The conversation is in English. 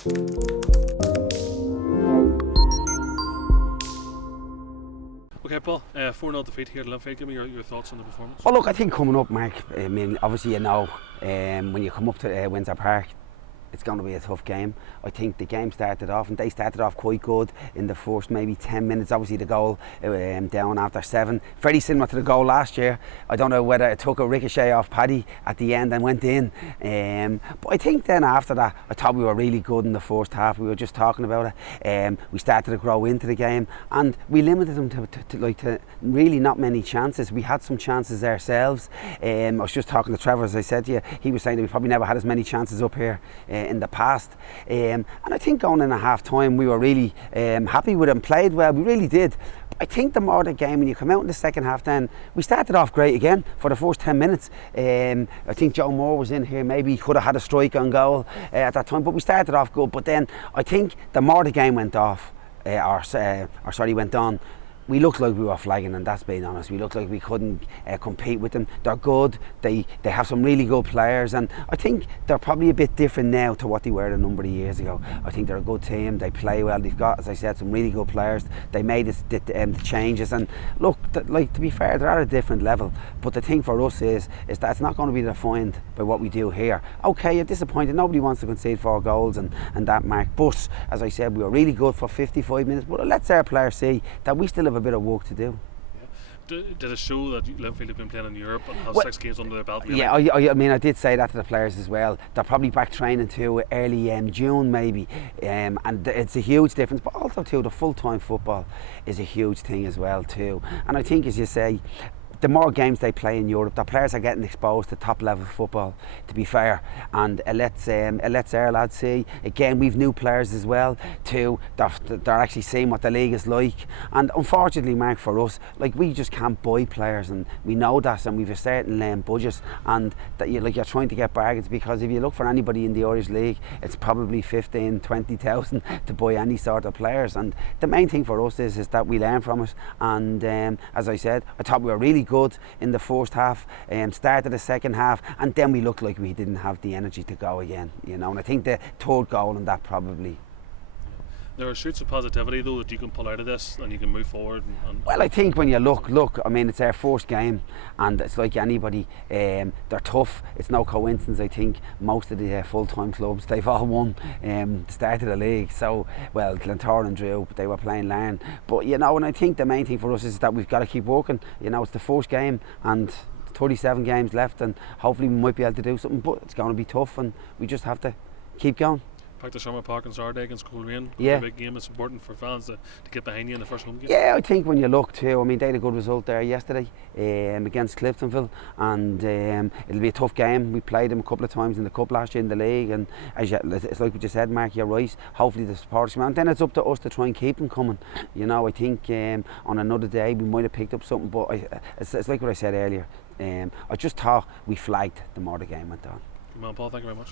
Okay, Paul, 4-0 defeat here at Linfield. Give me your thoughts on the performance. Well, look, I think coming up, Mark, I mean, obviously when you come up to Windsor Park, it's going to be a tough game. I think the game started off, and they started off quite good in the first maybe 10 minutes. Obviously the goal down after 7, very similar to the goal last year. I don't know whether it took a ricochet off Paddy at the end and went in. But I think then after that, I thought we were really good in the first half. We were just talking about it. We started to grow into the game, and we limited them to really not many chances. We had some chances ourselves. I was just talking to Trevor, as I said to you. He was saying that we probably never had as many chances up here in the past, and I think going in at half time we were really happy with him, played well, we really did. I think the more the game, when you come out in the second half, then we started off great again for the first 10 minutes. I think Joe Moore was in here, maybe he could have had a strike on goal at that time, but we started off good. But then I think the more the game went off, went on, we looked like we were flagging, and that's being honest. We looked like we couldn't compete with them. They're good, they have some really good players, and I think they're probably a bit different now to what they were a number of years ago. I think they're a good team, they play well, they've got, as I said, some really good players. They made the changes, and look, like, to be fair, they're at a different level. But the thing for us is that it's not going to be defined by what we do here. Okay, you're disappointed, nobody wants to concede 4 goals and that, Mark, but as I said, we were really good for 55 minutes, but let's our players see that we still have a bit of work to do. Did it show that Linfield have been playing in Europe and have 6 games under their belt? Yeah, I mean, I did say that to the players as well. They're probably back training too early June maybe, and it's a huge difference. But also too, the full-time football is a huge thing as well too. And I think, as you say, the more games they play in Europe, the players are getting exposed to top level football, to be fair, and it lets our lads see. Again, we've new players as well too. They're actually seeing what the league is like, and unfortunately, Mark, for us, like, we just can't buy players, and we know that, and we've a certain budget, and that you're trying to get bargains, because if you look for anybody in the Irish League, it's probably 15,000-20,000 to buy any sort of players. And the main thing for us is that we learn from it, and as I said, I thought we were really good in the first half, started the second half, and then we looked like we didn't have the energy to go again, and I think the third goal and that probably. There are shoots of positivity though that you can pull out of this and you can move forward. Well, I think when you look, I mean, it's our first game, and it's like anybody, they're tough. It's no coincidence. I think most of the full-time clubs, they've all won the start of the league. So, well, Glentoran and Drew, they were playing Larne. But and I think the main thing for us is that we've got to keep working. It's the first game, and 37 games left, and hopefully we might be able to do something. But it's going to be tough, and we just have to keep going. Back to Summer Park on Saturday against Coleraine. Yeah. A big game. It's important for fans to get behind you in the first home game. Yeah, I think when you look too, I mean, they had a good result there yesterday against Cliftonville, and it'll be a tough game. We played them a couple of times in the cup last year in the league, and it's like what you said, Mark, you're right. Hopefully the supporters come out, and then it's up to us to try and keep them coming. I think on another day we might have picked up something, but it's like what I said earlier. I just thought we flagged the more the game went on. Good man, Paul, thank you very much.